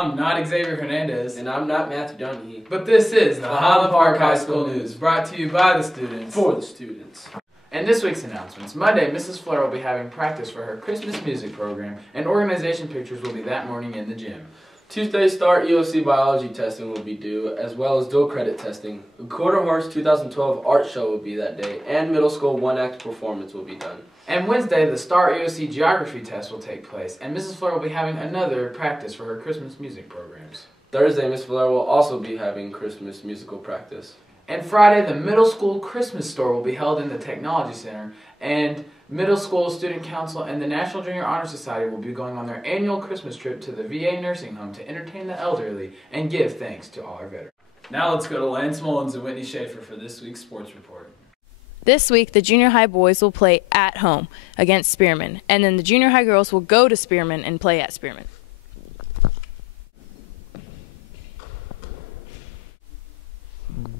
I'm not Xavier Hernandez. And I'm not Matthew Donahue. But this is the Highland Park High School News, brought to you by the students. For the students. And this week's announcements. Monday, Mrs. Fleur will be having practice for her Christmas music program, and organization pictures will be that morning in the gym. Tuesday, START EOC biology testing will be due, as well as dual credit testing. The Quarter Horse 2012 art show will be that day, and middle school one-act performance will be done. And Wednesday, the STAR EOC geography test will take place, and Mrs. Fleur will be having another practice for her Christmas music programs. Thursday, Miss Fleur will also be having Christmas musical practice. And Friday, the middle school Christmas store will be held in the Technology Center, and Middle School Student Council and the National Junior Honor Society will be going on their annual Christmas trip to the VA nursing home to entertain the elderly and give thanks to all our veterans. Now let's go to Lance Mullins and Whitney Schaefer for this week's sports report. This week, the junior high boys will play at home against Spearman, and then the junior high girls will go to Spearman and play at Spearman.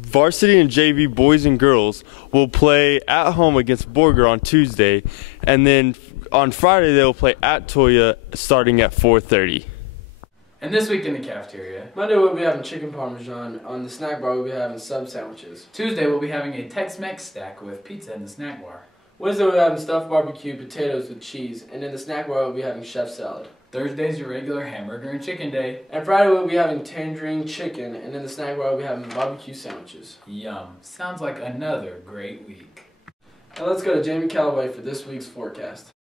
Varsity and JV boys and girls will play at home against Borger on Tuesday, and then on Friday they will play at Toya starting at 4:30. And this week in the cafeteria, Monday we'll be having chicken parmesan. On the snack bar we'll be having sub sandwiches. Tuesday we'll be having a Tex-Mex stack with pizza in the snack bar. Wednesday we'll be having stuffed barbecue potatoes with cheese, and in the snack bar we'll be having chef salad. Thursday's your regular hamburger and chicken day. And Friday we'll be having tangerine chicken, and in the snack bar we'll be having barbecue sandwiches. Yum. Sounds like another great week. And let's go to Jamie Calloway for this week's forecast.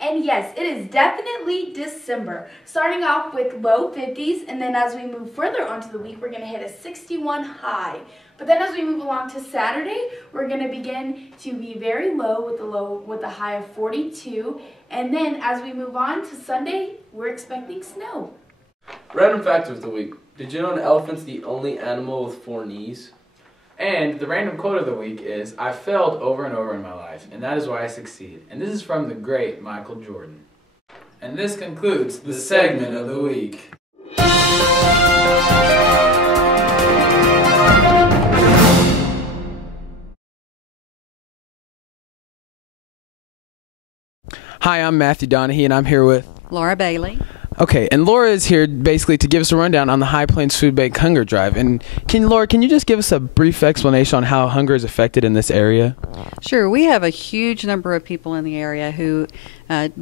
And yes, it is definitely December. Starting off with low 50s, and then as we move further onto the week, we're going to hit a 61 high. But then as we move along to Saturday, we're going to begin to be very low with a high of 42. And then as we move on to Sunday, we're expecting snow. Random fact of the week. Did you know an elephant's the only animal with 4 knees? And the random quote of the week is, I failed over and over in my life, and that is why I succeed. And this is from the great Michael Jordan. And this concludes the segment of the week. Hi, I'm Matthew Donahue, and I'm here with Laura Bailey. Okay, and Laura is here basically to give us a rundown on the High Plains Food Bank Hunger Drive. And Laura, can you just give us a brief explanation on how hunger is affected in this area? Sure. We have a huge number of people in the area who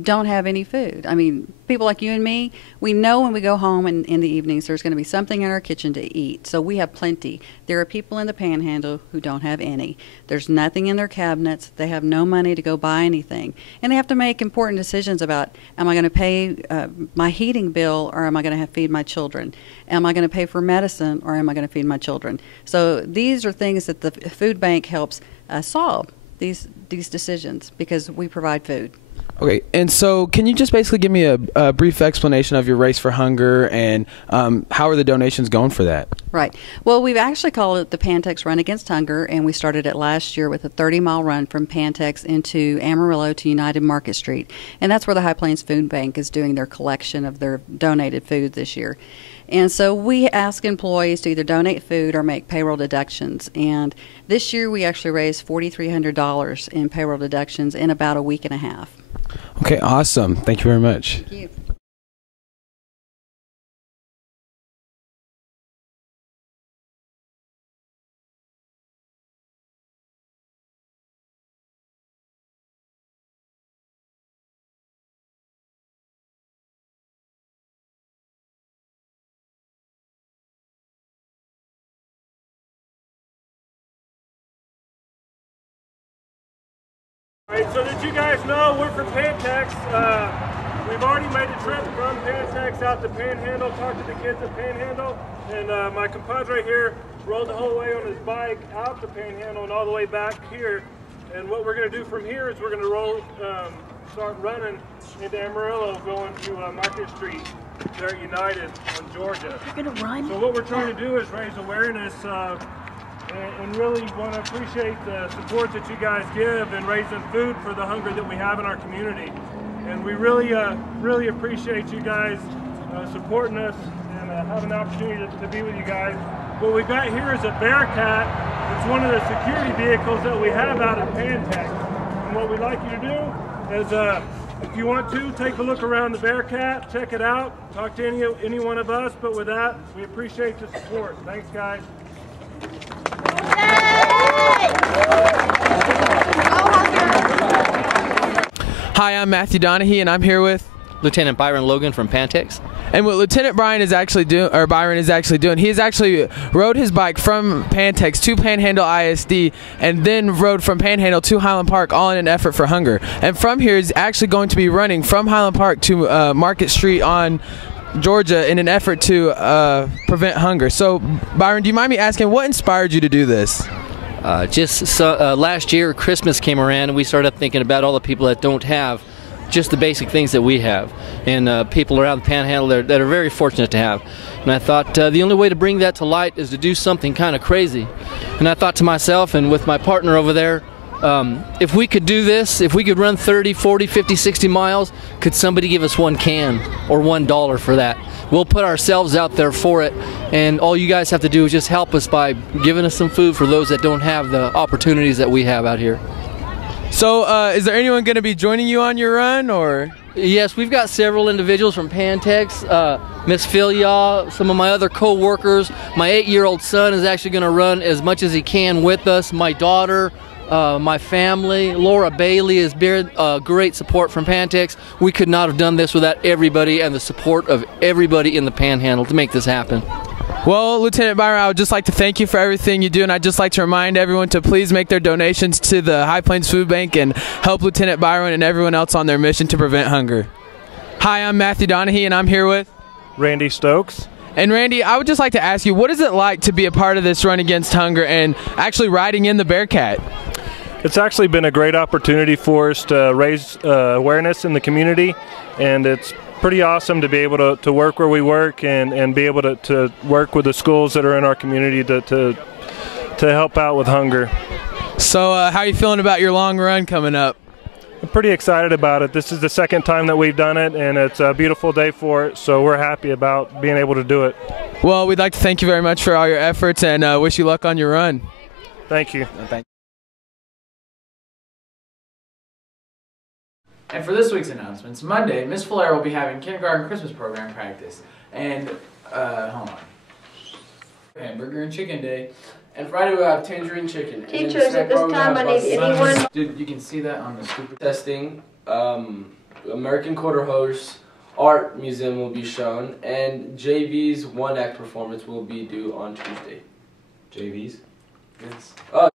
don't have any food. I mean, people like you and me, we know when we go home in the evenings there's going to be something in our kitchen to eat. So we have plenty. There are people in the Panhandle who don't have any. There's nothing in their cabinets. They have no money to go buy anything. And they have to make important decisions about, am I going to pay my heating bill, or am I going to feed my children? Am I going to pay for medicine, or am I going to feed my children? So these are things that the food bank helps solve, these decisions, because we provide food. Okay, and so can you just basically give me a brief explanation of your Race for Hunger, and how are the donations going for that? Right. Well, we've actually called it the Pantex Run Against Hunger, and we started it last year with a 30-mile run from Pantex into Amarillo to United Market Street. And that's where the High Plains Food Bank is doing their collection of their donated food this year. And so we ask employees to either donate food or make payroll deductions. And this year we actually raised $4,300 in payroll deductions in about a week and a half. Okay, awesome. Thank you very much. Thank you. Alright, so did you guys know we're from Pantex? We've already made a trip from Pantex out to Panhandle, talked to the kids at Panhandle, and my compadre here rolled the whole way on his bike out to Panhandle and all the way back here. And what we're going to do from here is we're going to start running into Amarillo, going to Market Street there at United on Georgia. You're going to run? So what we're trying to do is raise awareness and really want to appreciate the support that you guys give in raising food for the hunger that we have in our community. And we really appreciate you guys supporting us and having the opportunity to be with you guys. What we've got here is a Bearcat. It's one of the security vehicles that we have out at Pantex. And what we'd like you to do is If you want to, take a look around the Bearcat, check it out, talk to any one of us, but with that, we appreciate the support. Thanks, guys. Hi, I'm Matthew Donahue, and I'm here with Lieutenant Byron Logan from Pantex. And what Lieutenant Byron is actually doing, he has actually rode his bike from Pantex to Panhandle ISD, and then rode from Panhandle to Highland Park, all in an effort for hunger. And from here, he's actually going to be running from Highland Park to Market Street on Georgia in an effort to prevent hunger. So, Byron, do you mind me asking, what inspired you to do this? Last year, Christmas came around, and we started thinking about all the people that don't have just the basic things that we have, and people around the Panhandle that are very fortunate to have. And I thought the only way to bring that to light is to do something kind of crazy. And I thought to myself, and with my partner over there, if we could do this, if we could run 30, 40, 50, 60 miles, could somebody give us one can or $1 for that? We'll put ourselves out there for it, and all you guys have to do is just help us by giving us some food for those that don't have the opportunities that we have out here. So, is there anyone going to be joining you on your run, or? Yes, we've got several individuals from Pantex, Miss Philia, some of my other co-workers. My 8-year-old son is actually going to run as much as he can with us. My daughter, my family, Laura Bailey has been great support from Pantex. We could not have done this without everybody and the support of everybody in the Panhandle to make this happen. Well, Lieutenant Byron, I would just like to thank you for everything you do, and I'd just like to remind everyone to please make their donations to the High Plains Food Bank and help Lieutenant Byron and everyone else on their mission to prevent hunger. Hi, I'm Matthew Donahue, and I'm here with Randy Stokes. And Randy, I would just like to ask you, what is it like to be a part of this run against hunger and actually riding in the Bearcat? It's actually been a great opportunity for us to raise awareness in the community, and it's pretty awesome to be able to work where we work and be able to work with the schools that are in our community to help out with hunger. So how are you feeling about your long run coming up? I'm pretty excited about it. This is the second time that we've done it, and it's a beautiful day for it, so we're happy about being able to do it. Well, we'd like to thank you very much for all your efforts and wish you luck on your run. Thank you. And for this week's announcements, Monday, Miss Flair will be having kindergarten Christmas program practice. And, hold on. Hamburger and chicken day. And Friday we'll have tangerine chicken. Teachers, at this time I need anyone. Dude, you can see that on the stupid Testing. American Quarter Horse Art Museum will be shown, and JV's one-act performance will be due on Tuesday. JVs. Yes. Oh.